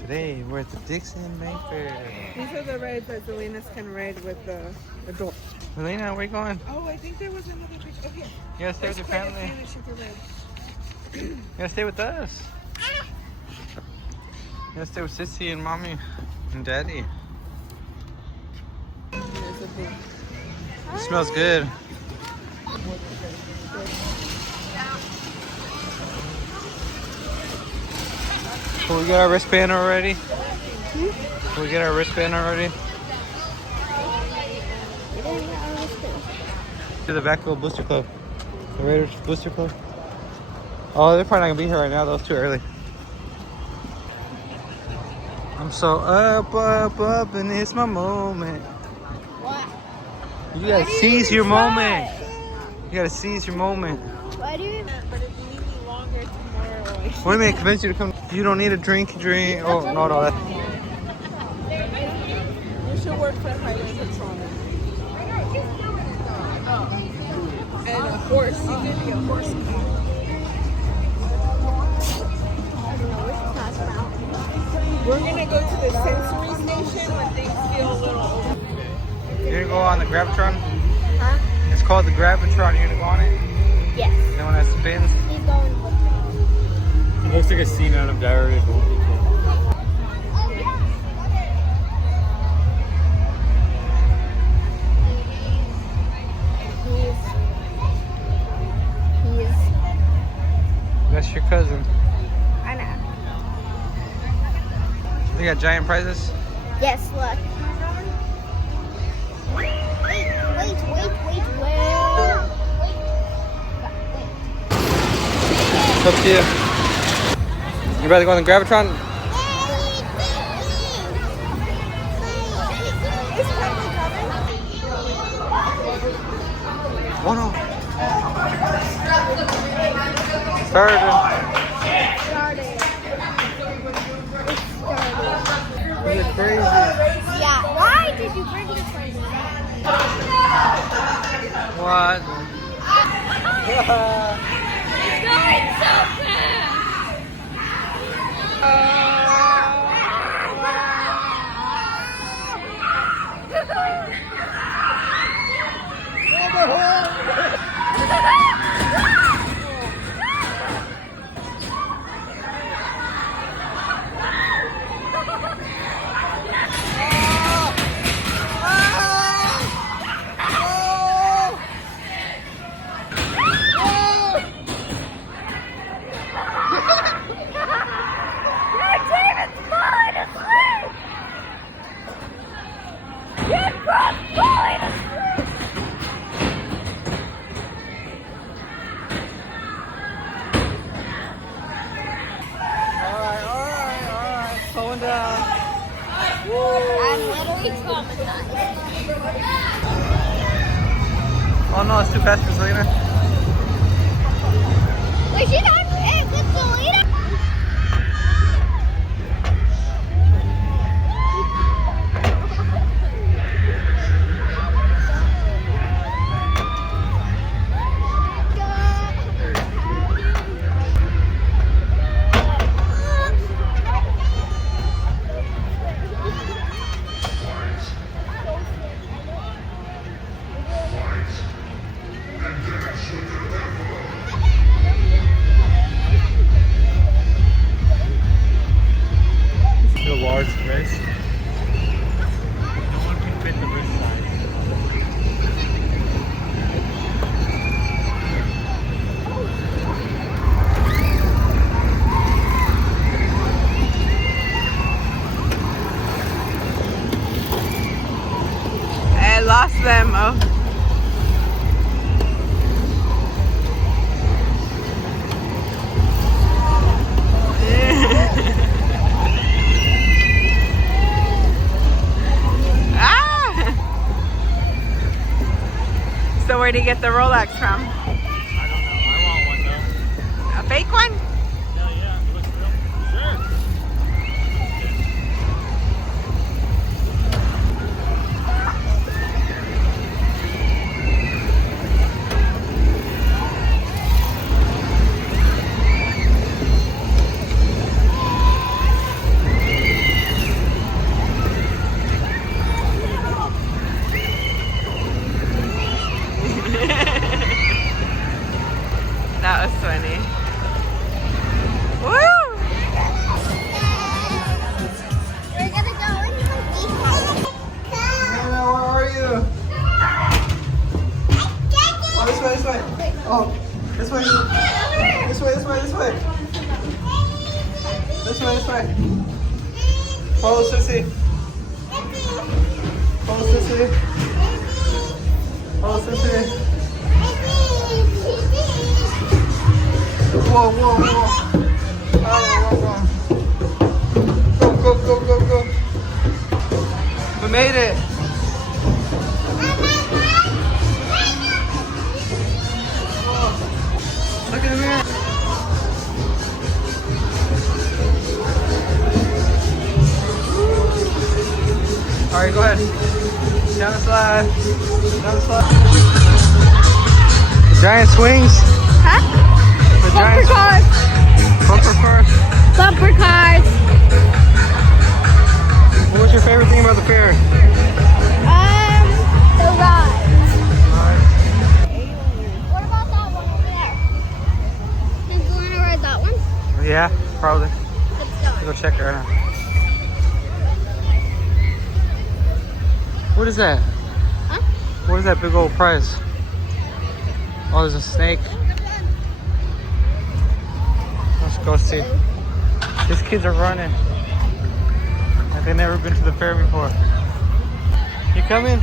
Today we're at the DIXON May Fair. These are the rides that Selena's can ride with the adults. Selena, where you going? Oh, I think there was another picture. Oh, here. You gotta stay with your family. You gotta stay with us. You gotta stay with Sissy and Mommy and Daddy. It smells good. Can we get our wristband already? Can we get our wristband already? To the back of the Booster Club. The Raiders Booster Club. Oh, they're probably not gonna be here right now. That was too early. I'm so up, and it's my moment. What? You gotta seize your moment. You gotta seize your moment. Why do you? But if you need me longer tomorrow, Wait a minute, convince you to come. You don't need a drink. Oh, no, that. you should work for Highway Patrol. And a horse. You could be a horse. We're gonna go to the sensory station when things feel a little over. You're gonna go on the Gravitron? Huh? It's called the Gravitron. You're gonna go on it? Yes. The one that spins? Keep going with me. It looks like a scene out of Diary of a Wimpy Kid. That's your cousin. I know. They got giant prizes? Yes, look. Wait. It's up to you. You rather go on the Gravitron? Oh no. Started. This is crazy. Yeah. Why did you bring this for me? What? It's going so fast. Alright. Slowing down. I'm literally traumatized. Oh no, it's too fast for Selena. Wait, she's not with Selena? The large wrist. No one can fit the wrist size. I lost them. Oh. So where do you get the Rolex from? I don't know. I want one though. A fake one? Hell yeah. It looks real. Sure. this way, this way. Follow Sissy. Follow Sissy. Follow Sissy. Whoa, whoa, whoa. Go, go, go, go, go. We made it. Whoa. Look at the mirror. All right, go ahead. Down the slide. Down the slide. The giant swings. Huh? The Bumper giant cars. bumper cars. Bumper cars. What was your favorite thing about the fair? The ride. What about that one over there? Think you want to ride that one? Yeah, probably. Let's go. Go check it right now. What is that? Huh? What is that big old prize? Oh, there's a snake. Let's go see. These kids are running. Like they've never been to the fair before. You coming?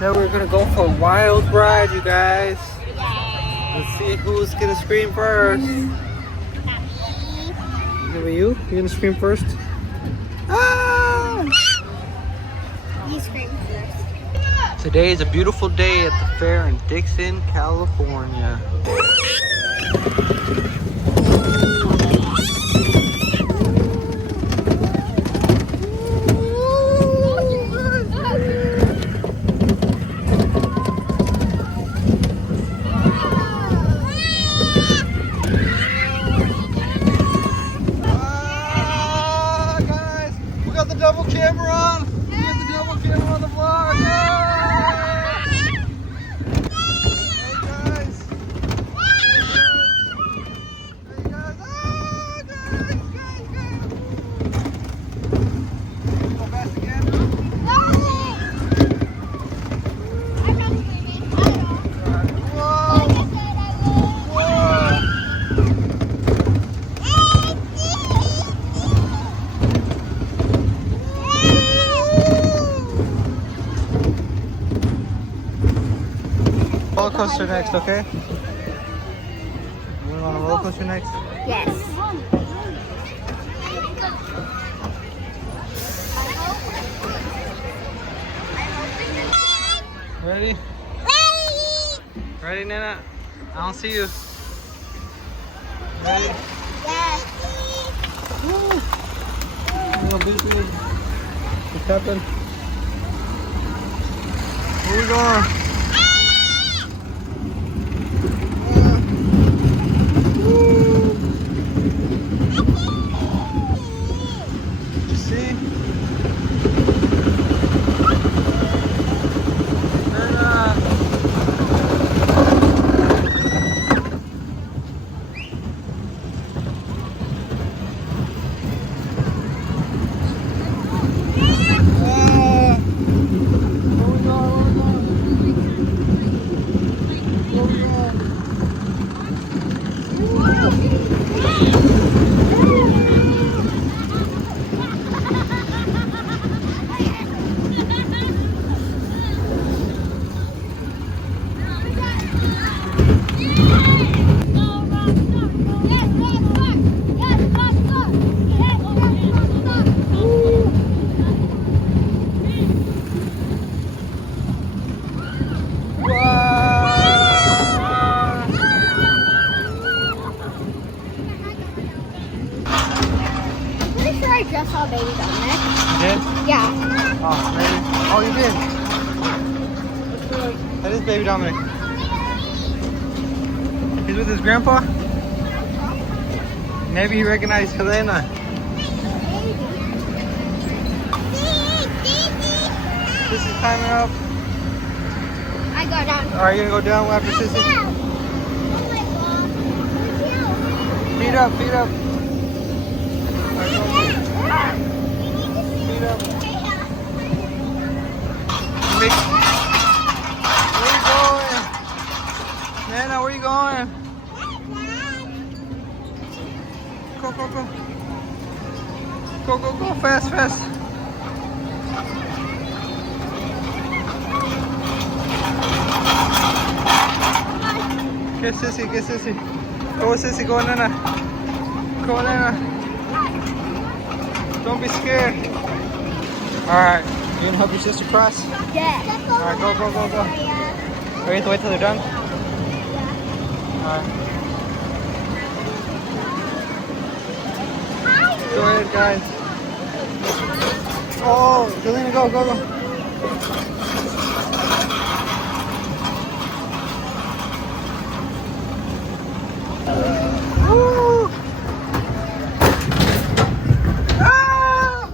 Now we're gonna go for a wild ride, you guys. Let's see who's gonna scream first. Maybe you? You gonna scream first? Ah! You scream first. Today is a beautiful day at the fair in DIXON, California. Guys, we got the double camera on. We got the double camera on the vlog. Hey guys. Hey guys. Ah, guys. Go fast again. Whoa. Whoa. Roller coaster next, okay? You want a roller coaster next? Yes. Ready? Ready, Nana? I don't see you. Ready? Yes. Woo! Little beepy. What's happening? Where we going? You see? Pretty sure I just saw baby Dominic. You did? Yeah. Oh, maybe. Oh, you did. That is baby Dominic. He's with his grandpa? Maybe he recognized Helena. This is timing up. I go down. Alright, you gonna go down after Sissy? Feet up, feet up. Alright, go. Feet up. Where you going? Nana, where you going? Go, go, go. Go, go, go, fast, fast. Get Sissy, get Sissy. Go, Sissy, go, Nana. Go, Nana. Don't be scared. Alright, you gonna help your sister cross? Yeah. Alright, go, go, go, go. Oh, you have to wait till they're done? Alright. Go ahead, guys. Oh, Jelena, go, go, go. Woo! Ah!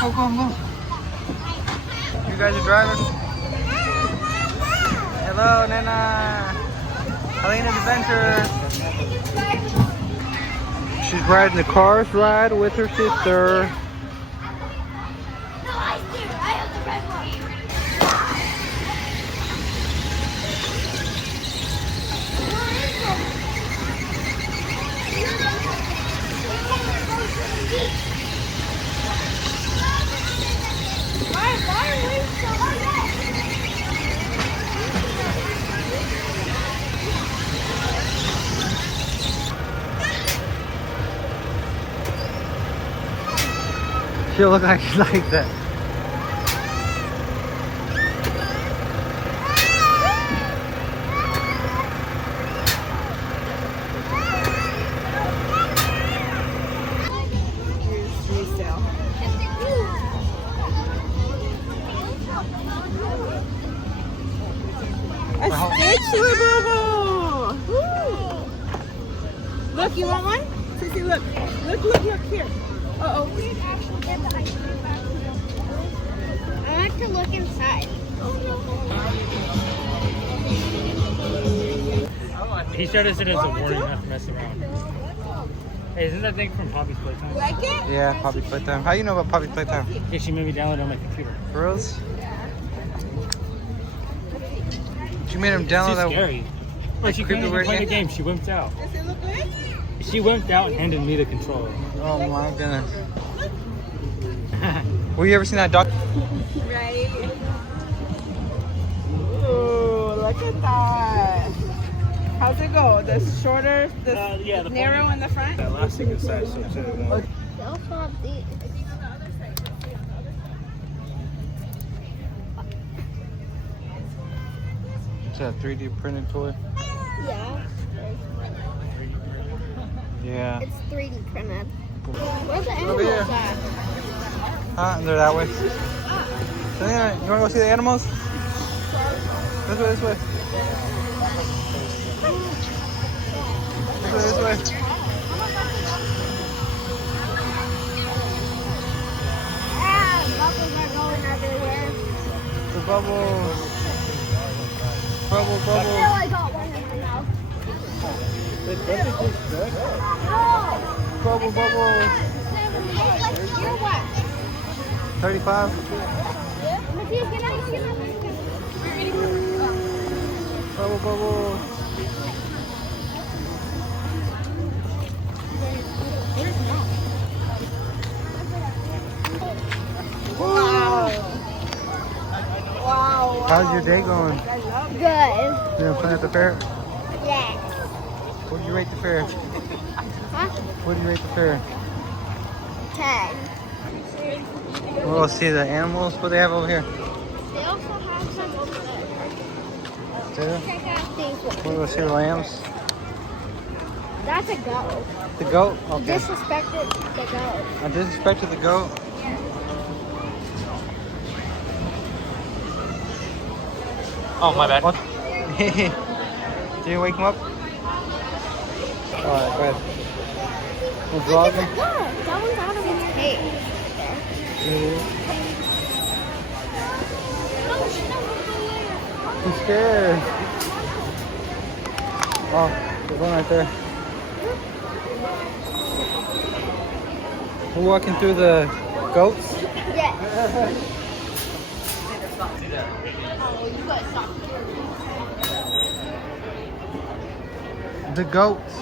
Go, go, go. You guys are driving? Hello, Nana. Helena's Adventure. She's riding the cars ride with her sister. She'll look like that. Resale. A Stitch bubble. Look, you want one? Sissy, look. Look, look, look here. Uh-oh. I want to look inside. He showed us it as a warning not to mess around. Hey, isn't that thing from Poppy's Playtime? Like it? Yeah, Poppy Playtime. How you know about Poppy Playtime? Yeah, she made me download it on my computer. Girls? She made him download She's that. scary. Like she couldn't even weird play the game? game. She wimped out. Does it look good? She wimped out and handed me the controller. Oh my goodness. Well, you ever seen that doc? Right. Ooh, look at that. How's it go? The shorter, the Yeah, the narrow pointy. in the front? That elastic inside, so it won't. They also have these. It's a 3D printed toy. Yeah. Yeah. It's 3D printed. Where's the Over here. animals at? Huh? They're that way. Selena, you wanna go see the animals? This way, this way. This way, this way. Ah, bubbles are going everywhere. The bubbles. Bubble, I bubble. got one in my mouth. Bubble, bubble. You're what? 35. Matthias, get out. Bubble, bubble. Wow. How's your day going? I love it. Good. You gonna play at the fair? Yes. What do you rate the fair? Huh? What do you rate the fair? 10. We'll go see the animals. What do they have over here? They also have some over there. Do they? Check out these ones. We'll go see the lambs. That's a goat. The goat? You Okay. disrespected the goat. I disrespected the goat. Oh, my bad. What? Did you wake him up? Alright, go ahead. We're vlogging. Look, that one's out of its cage. I'm scared. Oh, there's one right there. We're walking through the goats. Yes. The goats.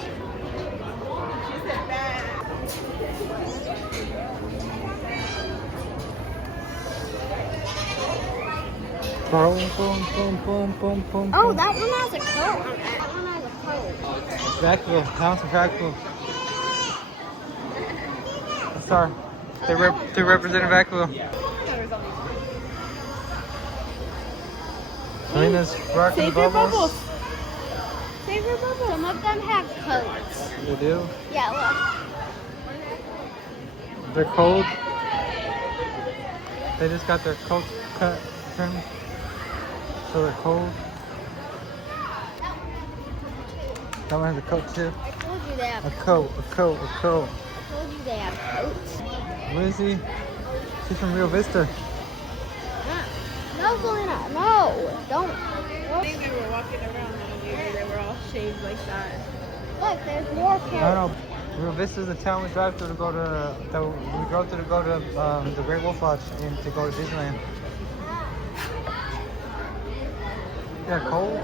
Boom, boom, boom, boom, boom, boom. Oh, boom. that one has a coat. That one has a coat. Vacaville. House of Vacaville. Sorry. They represent Vacaville. Selena's rocking the bubbles. Save your bubbles. Some of them have coats. They do. Yeah, look. They're cold. They just got their coats cut, trimmed, so they're cold. That one has a coat too. I told you they have A coat, a coat, a coat. I told you they have coats. Lizzie, she's from Rio Vista. No, Selena, no. Don't. I think we were walking around and they were all shaved like that. Look, there's more I coats. don't know. Rio Vista is the town we drive through to go to. We drove through to go to the Great Wolf Lodge and to go to Disneyland. Yeah, cold.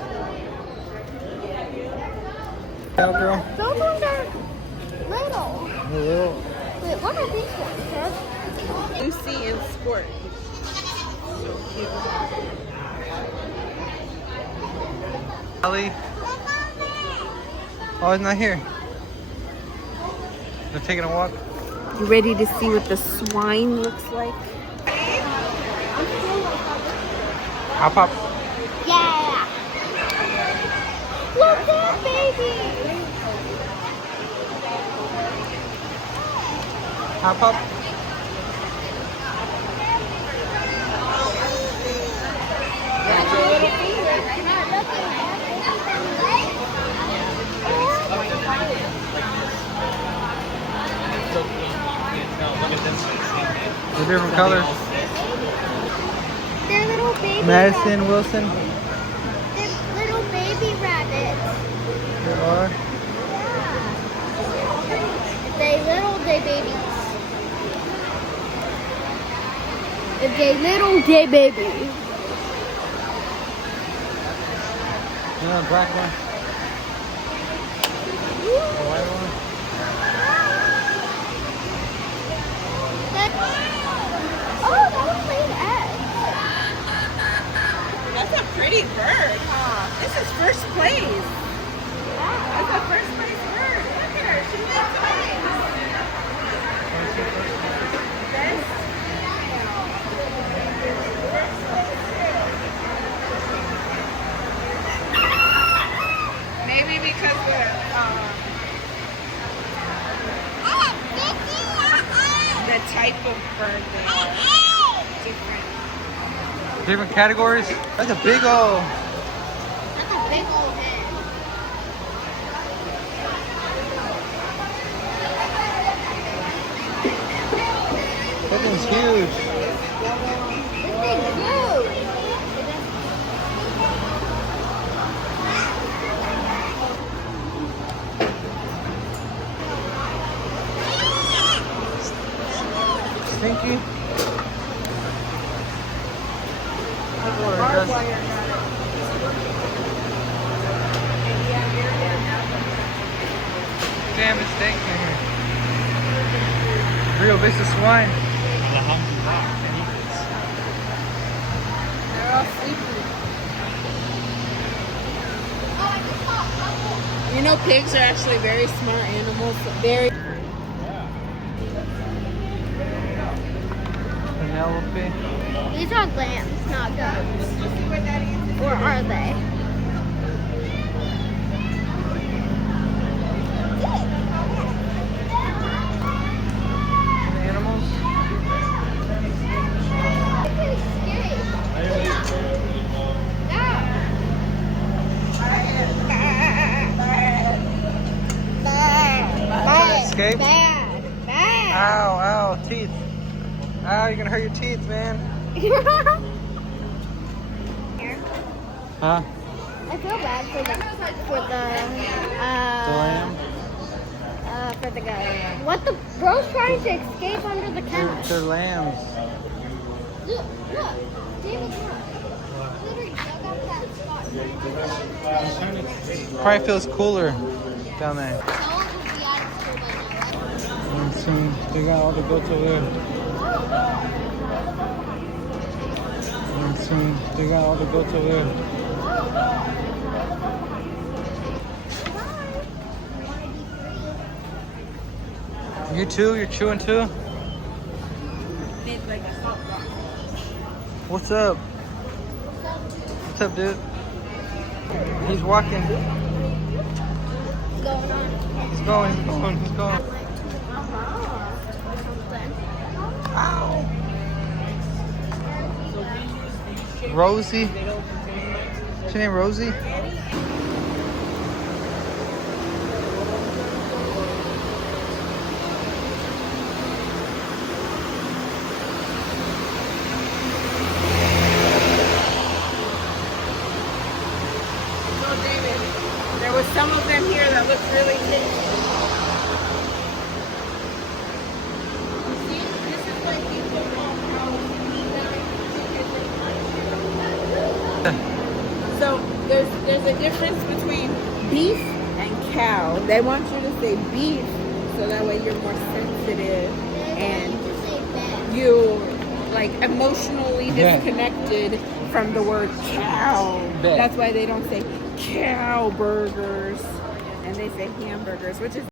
Cowgirl. Those ones are little. They're little. Wait, what are these ones, Ted? Lucy and Sport. Ellie. Oh, he's not here. They're taking a walk. You ready to see what the swine looks like? I'll pop. Yeah. Look that baby. Hop up. They're different colors. They're little baby Madison, rabbits. Wilson. They're little baby rabbits. There are. They babies. It's a little gay baby. Yeah, black one. The white one. Oh, that one laid eggs. That's a pretty bird, huh? This is first place. That's a first place bird. Look at her. She looks nice. Maybe because the type of bird they are different. Different categories. That's a big old. That's a big old head. That thing's huge. This thing's huge. Stinky. Damn, it's stinking here. Rio Vista swine. They're all sleepy. You know, pigs are actually very smart animals. Very. Penelope. These are lambs, not goats. Or are they? Animals. Escape? Bad. Bad. Ow, ow, teeth. Ow, you're gonna hurt your teeth, man. Huh? I feel bad for the guy. What the bro's trying to escape under the couch. They're lambs. Look, David, look. Literally dug up that spot. Probably feels cooler. down there. Those would be out of school by now, right? And soon they got all the goats over there. And soon they got all the goats over there. You too? You're chewing too? Made like a salt rock. What's up? What's up, dude? He's walking. Going on. He's going. He's going. He's going. Rosie? What's your name, Rosie? So David, there was some of them here that looked really thick. You see, this is like you put on So there's a difference between beef and cow. They want you to say beef so that way you're more sensitive and you like emotionally Yeah. disconnected from the word cow. Bet. That's why they don't say cow burgers and they say hamburgers, which is